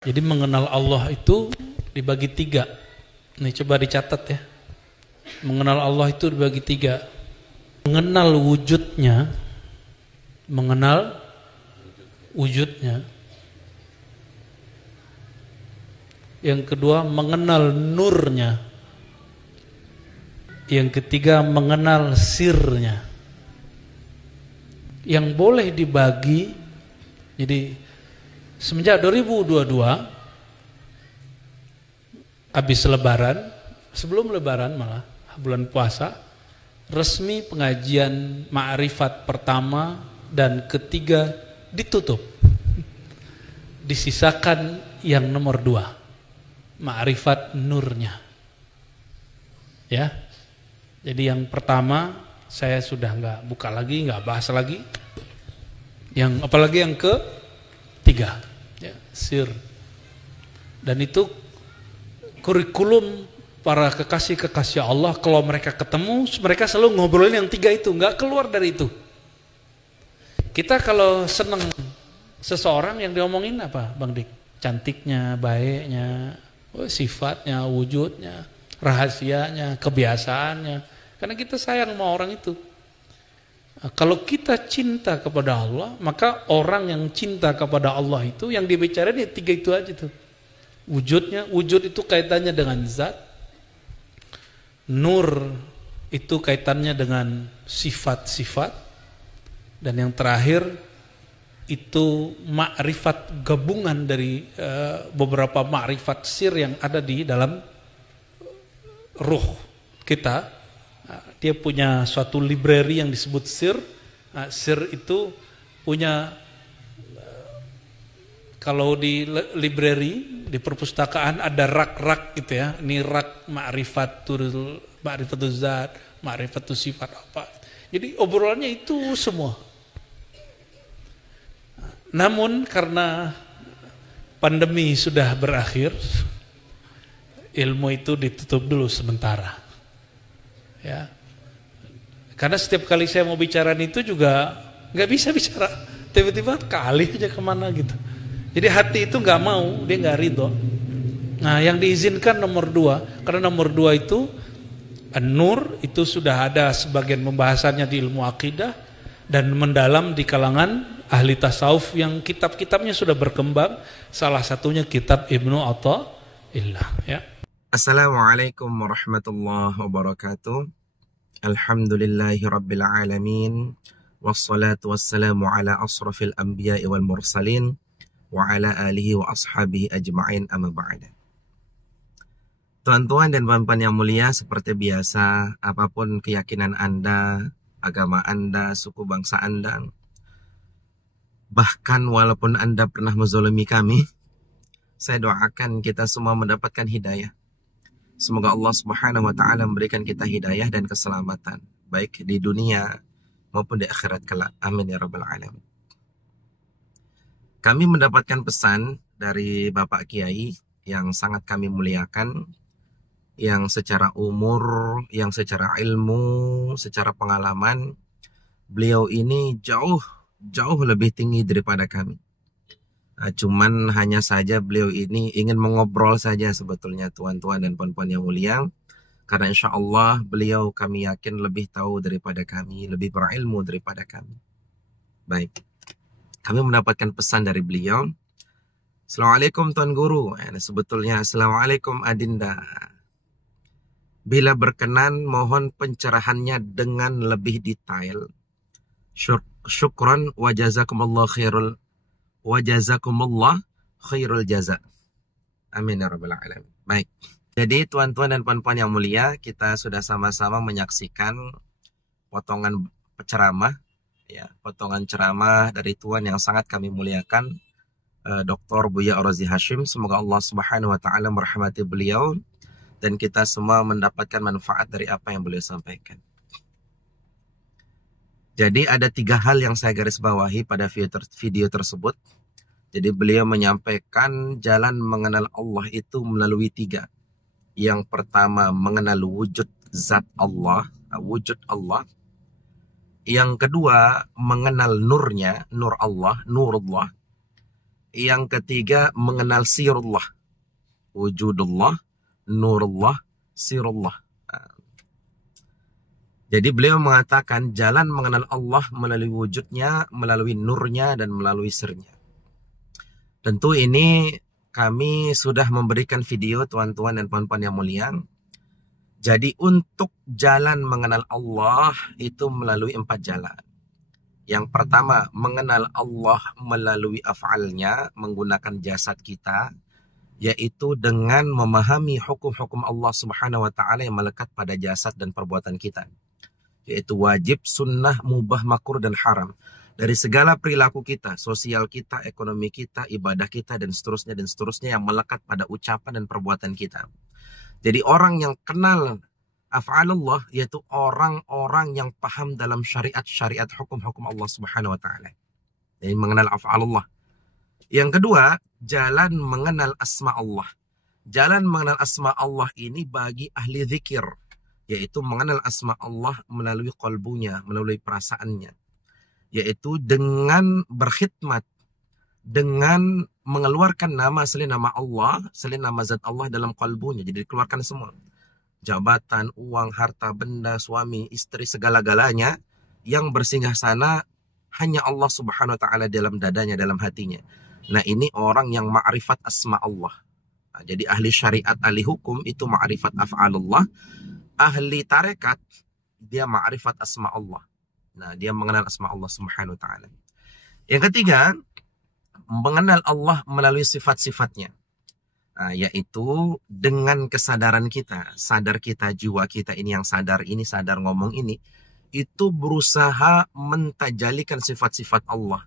Jadi mengenal Allah itu dibagi tiga. Nih coba dicatat ya. Mengenal Allah itu dibagi tiga. Mengenal wujudnya. Mengenal wujudnya. Yang kedua mengenal nurnya. Yang ketiga mengenal sirnya. Yang boleh dibagi, jadi semenjak 2022 habis lebaran, sebelum lebaran malah bulan puasa, resmi pengajian ma'rifat pertama dan ketiga ditutup. Disisakan yang nomor 2, ma'rifat nurnya. Ya. Jadi yang pertama saya sudah nggak buka lagi, nggak bahas lagi. Yang apalagi yang ketiga, ya, sir. Dan itu kurikulum para kekasih-kekasih Allah, kalau mereka ketemu, mereka selalu ngobrolin yang tiga itu, nggak keluar dari itu. Kita kalau seneng seseorang yang diomongin apa, Bang Dik? Cantiknya, baiknya, sifatnya, wujudnya, rahasianya, kebiasaannya. Karena kita sayang sama orang itu. Kalau kita cinta kepada Allah, maka orang yang cinta kepada Allah itu yang dibicarain ya tiga itu aja tuh. Wujudnya, wujud itu kaitannya dengan zat. Nur itu kaitannya dengan sifat-sifat. Dan yang terakhir itu ma'rifat, gabungan dari beberapa ma'rifat sir yang ada di dalam ruh kita. Dia punya suatu library yang disebut sir. Sir itu punya, kalau di library, di perpustakaan ada rak-rak gitu ya. Ini rak ma'rifatul zat, ma'rifatul sifat apa. Jadi obrolannya itu semua. Namun karena pandemi sudah berakhir, ilmu itu ditutup dulu sementara. Ya, karena setiap kali saya mau bicara itu juga nggak bisa bicara, tiba-tiba kali aja kemana gitu. Jadi hati itu nggak mau, dia nggak ridho. Nah, yang diizinkan nomor 2, karena nomor 2 itu An-Nur itu sudah ada sebagian pembahasannya di ilmu akidah dan mendalam di kalangan ahli tasawuf yang kitab-kitabnya sudah berkembang. Salah satunya kitab Ibnu Athaillah. Ya. Assalamualaikum warahmatullahi wabarakatuh. Alhamdulillahi rabbil alamin. Wassalatu wassalamu ala asrafil anbiya'i wal mursalin wa ala alihi wa ashabihi ajma'in, amma ba'da. Tuan-tuan dan puan-puan yang mulia, seperti biasa, apapun keyakinan Anda, agama Anda, suku bangsa Anda, bahkan walaupun Anda pernah menzalimi kami, saya doakan kita semua mendapatkan hidayah. Semoga Allah Subhanahu wa taala memberikan kita hidayah dan keselamatan baik di dunia maupun di akhirat kelak. Amin ya rabbal alamin. Kami mendapatkan pesan dari Bapak Kiai yang sangat kami muliakan, yang secara umur, yang secara ilmu, secara pengalaman, beliau ini jauh lebih tinggi daripada kami. Cuman hanya saja beliau ini ingin mengobrol saja sebetulnya, tuan-tuan dan puan-puan yang mulia. Karena insya Allah beliau, kami yakin, lebih tahu daripada kami, lebih berilmu daripada kami. Baik, kami mendapatkan pesan dari beliau. Assalamualaikum Tuan Guru. Sebetulnya Assalamualaikum Adinda. Bila berkenan mohon pencerahannya dengan lebih detail. Syukran wa jazakumullah khairul wajazakumullah khairul jaza. Amin ya rabbal alamin. Baik. Jadi tuan-tuan dan puan-puan yang mulia, kita sudah sama-sama menyaksikan potongan ceramah, ya, potongan ceramah dari tuan yang sangat kami muliakan, Dr. Buya Ar-Razi Hashim. Semoga Allah Subhanahu wa taala merahmati beliau dan kita semua mendapatkan manfaat dari apa yang beliau sampaikan. Jadi ada 3 hal yang saya garis bawahi pada video tersebut. Jadi beliau menyampaikan jalan mengenal Allah itu melalui 3. Yang pertama mengenal wujud zat Allah, wujud Allah. Yang kedua mengenal nurnya, nur Allah, nurullah. Yang ketiga mengenal sirullah, wujudullah, nurullah, sirullah. Jadi beliau mengatakan jalan mengenal Allah melalui wujudnya, melalui nurnya, dan melalui sirnya. Tentu ini kami sudah memberikan video tuan-tuan dan puan-puan yang mulia. Jadi untuk jalan mengenal Allah itu melalui 4 jalan. Yang pertama, mengenal Allah melalui af'alnya, menggunakan jasad kita, yaitu dengan memahami hukum-hukum Allah Subhanahu wa taala yang melekat pada jasad dan perbuatan kita. Yaitu wajib, sunnah, mubah, makruh, dan haram. Dari segala perilaku kita, sosial kita, ekonomi kita, ibadah kita, dan seterusnya yang melekat pada ucapan dan perbuatan kita. Jadi orang yang kenal af'alullah, yaitu orang-orang yang paham dalam syariat hukum-hukum Allah Subhanahu wa taala. Jadi mengenal af'alullah. Yang kedua, jalan mengenal asma Allah. Jalan mengenal asma Allah ini bagi ahli zikir, yaitu mengenal asma Allah melalui qalbunya, melalui perasaannya, yaitu dengan berkhidmat, dengan mengeluarkan nama selain nama Allah, selain nama zat Allah dalam qalbunya. Jadi dikeluarkan semua. Jabatan, uang, harta, benda, suami, istri, segala-galanya yang bersinggah sana hanya Allah Subhanahu wa taala dalam dadanya, dalam hatinya. Nah, ini orang yang ma'rifat asma Allah. Nah, jadi ahli syariat, ahli hukum itu ma'rifat af'alullah. Ahli tarekat, dia ma'rifat asma Allah. Nah, dia mengenal asma Allah Subhanahu wa ta'ala. Yang ketiga, mengenal Allah melalui sifat-sifatnya. Nah, yaitu dengan kesadaran kita. Sadar kita, jiwa kita ini yang sadar ini, sadar ngomong ini. Itu berusaha mentajalikan sifat-sifat Allah.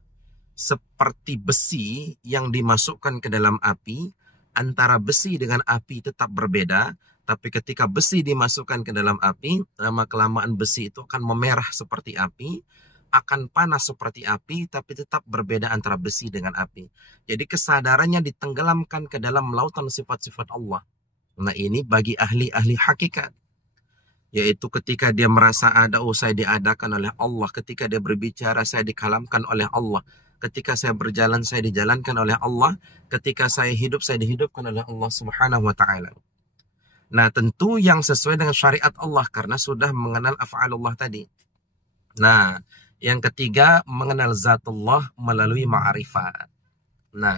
Seperti besi yang dimasukkan ke dalam api. Antara besi dengan api tetap berbeda. Tapi ketika besi dimasukkan ke dalam api, lama-kelamaan besi itu akan memerah seperti api, akan panas seperti api, tapi tetap berbeda antara besi dengan api. Jadi kesadarannya ditenggelamkan ke dalam lautan sifat-sifat Allah. Nah, ini bagi ahli-ahli hakikat. Yaitu ketika dia merasa ada, saya diadakan oleh Allah. Ketika dia berbicara, saya dikalamkan oleh Allah. Ketika saya berjalan, saya dijalankan oleh Allah. Ketika saya hidup, saya dihidupkan oleh Allah Subhanahu wa ta'ala. Nah, tentu yang sesuai dengan syariat Allah karena sudah mengenal af'alullah tadi. Nah, yang ketiga mengenal zatullah melalui ma'rifat. Nah,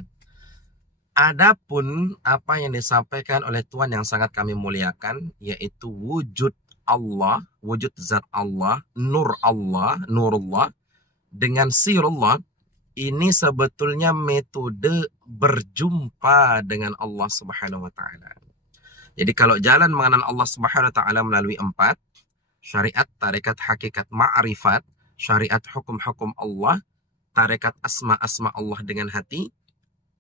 adapun apa yang disampaikan oleh Tuhan yang sangat kami muliakan, yaitu wujud Allah, wujud zat Allah, nurullah, dengan sirullah, ini sebetulnya metode berjumpa dengan Allah Subhanahu wa ta'ala. Jadi kalau jalan mengenal Allah Subhanahu wa ta'ala melalui 4, syariat, tarekat, hakikat, ma'rifat, syariat, hukum-hukum Allah, tarekat, asma-asma Allah dengan hati,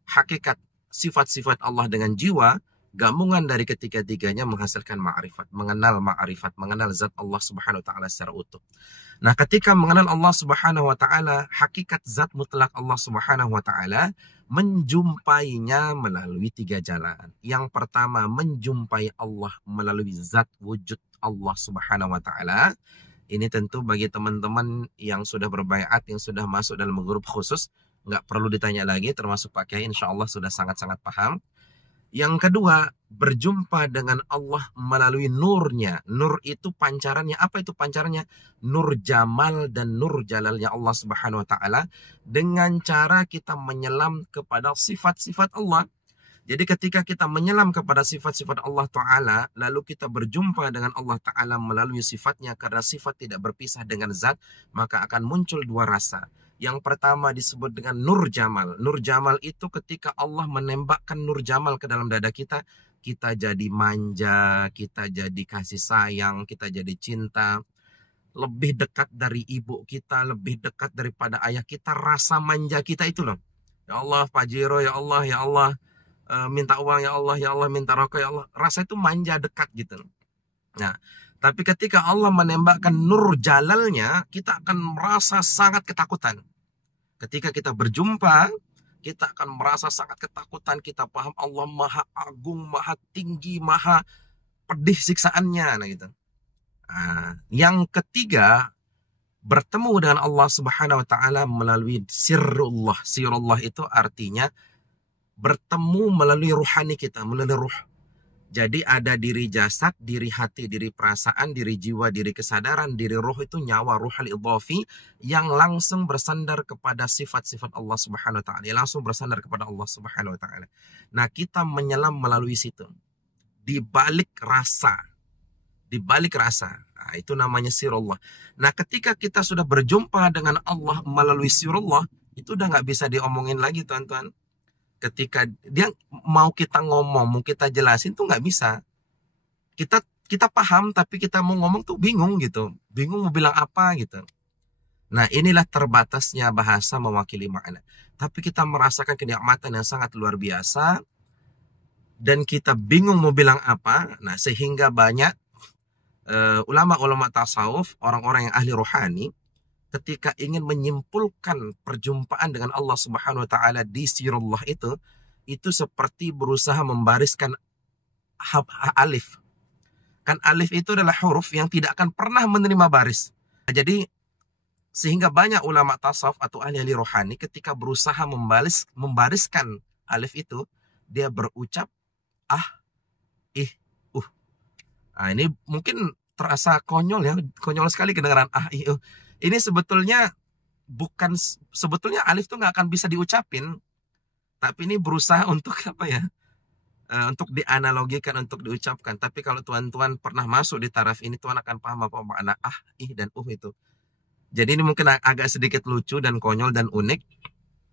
hakikat, sifat-sifat Allah dengan jiwa, gabungan dari ketiga-tiganya menghasilkan ma'rifat, mengenal zat Allah Subhanahu wa ta'ala secara utuh. Nah, ketika mengenal Allah Subhanahu wa ta'ala, hakikat zat mutlak Allah Subhanahu wa ta'ala, menjumpainya melalui 3 jalan. Yang pertama, menjumpai Allah melalui zat wujud Allah Subhanahu wa ta'ala. Ini tentu bagi teman-teman yang sudah berbaiat, yang sudah masuk dalam grup khusus, nggak perlu ditanya lagi, termasuk Pak Kiai, insya Allah sudah sangat-sangat paham. Yang kedua, berjumpa dengan Allah melalui nurnya. Nur itu pancarannya. Apa itu pancarannya? Nur Jamal dan Nur Jalalnya Allah Subhanahu wa ta'ala. Dengan cara kita menyelam kepada sifat-sifat Allah. Jadi ketika kita menyelam kepada sifat-sifat Allah Ta'ala, lalu kita berjumpa dengan Allah Ta'ala melalui sifatnya. Karena sifat tidak berpisah dengan zat, maka akan muncul 2 rasa. Yang pertama disebut dengan Nur Jamal. Nur Jamal itu ketika Allah menembakkan Nur Jamal ke dalam dada kita, kita jadi manja, kita jadi kasih sayang, kita jadi cinta. Lebih dekat dari ibu kita, lebih dekat daripada ayah kita, rasa manja kita itu loh. Ya Allah, Pajero, ya Allah, minta uang, ya Allah, minta rokok, ya Allah. Rasa itu manja, dekat gitu loh. Nah, tapi ketika Allah menembakkan Nur Jalalnya, kita akan merasa sangat ketakutan. Ketika kita berjumpa, kita akan merasa sangat ketakutan. Kita paham Allah maha agung, maha tinggi, maha pedih siksaannya. Nah, gitu. Nah, yang ketiga, bertemu dengan Allah Subhanahu wa ta'ala melalui sirullah. Sirullah itu artinya bertemu melalui ruhani kita, melalui ruh. Jadi ada diri jasad, diri hati, diri perasaan, diri jiwa, diri kesadaran, diri roh itu nyawa ruhul idhafi yang langsung bersandar kepada sifat-sifat Allah Subhanahu wa taala. Yang langsung bersandar kepada Allah Subhanahu wa taala. Nah, kita menyelam melalui situ. Di balik rasa. Di balik rasa. Nah, itu namanya sirullah. Nah, ketika kita sudah berjumpa dengan Allah melalui sirullah, itu udah nggak bisa diomongin lagi, tuan-tuan. Ketika dia mau kita ngomong, mau kita jelasin tuh nggak bisa. Kita paham tapi kita mau ngomong tuh bingung gitu. Bingung mau bilang apa gitu. Nah, inilah terbatasnya bahasa mewakili makna. Tapi kita merasakan kenikmatan yang sangat luar biasa dan kita bingung mau bilang apa. Nah, sehingga banyak ulama-ulama tasawuf, orang-orang yang ahli rohani, ketika ingin menyimpulkan perjumpaan dengan Allah Subhanahu wa taala di sirullah itu seperti berusaha membariskan alif. Kan alif itu adalah huruf yang tidak akan pernah menerima baris. Jadi sehingga banyak ulama tasawuf atau ahli rohani ketika berusaha membariskan alif itu, dia berucap ih, Nah, ini mungkin terasa konyol ya, konyol sekali kedengaran ih, Ini sebetulnya sebetulnya alif tuh nggak akan bisa diucapin, tapi ini berusaha untuk apa ya? Untuk dianalogikan, untuk diucapkan. Tapi kalau tuan-tuan pernah masuk di taraf ini, tuan akan paham apa makna ih dan itu. Jadi ini mungkin agak sedikit lucu dan konyol dan unik.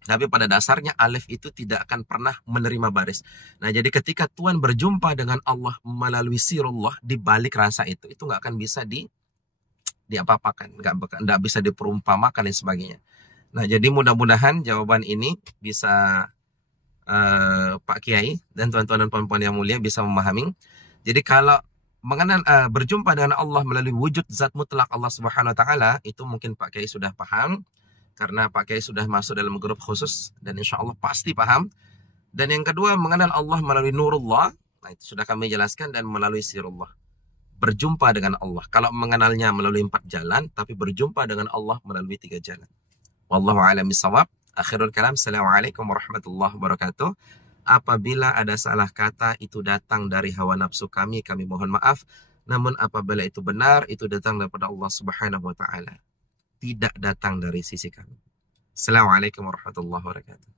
Tapi pada dasarnya alif itu tidak akan pernah menerima baris. Nah, jadi ketika tuan berjumpa dengan Allah melalui sirullah di balik rasa itu nggak akan bisa diapa-apakan, nggak bisa diperumpamakan dan sebagainya. Nah, jadi mudah-mudahan jawaban ini bisa Pak Kiai dan tuan-tuan dan puan-puan yang mulia bisa memahami. Jadi kalau mengenal berjumpa dengan Allah melalui wujud zat mutlak Allah Subhanahu wa taala, itu mungkin Pak Kiai sudah paham karena Pak Kiai sudah masuk dalam grup khusus dan insya Allah pasti paham. Dan yang kedua, mengenal Allah melalui nurullah, nah itu sudah kami jelaskan, dan melalui sirullah. Berjumpa dengan Allah. Kalau mengenalnya melalui 4 jalan, tapi berjumpa dengan Allah melalui 3 jalan. Wallahu a'lam bishawab. Akhirul kalam. Assalamualaikum warahmatullahi wabarakatuh. Apabila ada salah kata itu datang dari hawa nafsu kami mohon maaf. Namun apabila itu benar, itu datang daripada Allah Subhanahu wa taala. Tidak datang dari sisi kami. Assalamualaikum warahmatullahi wabarakatuh.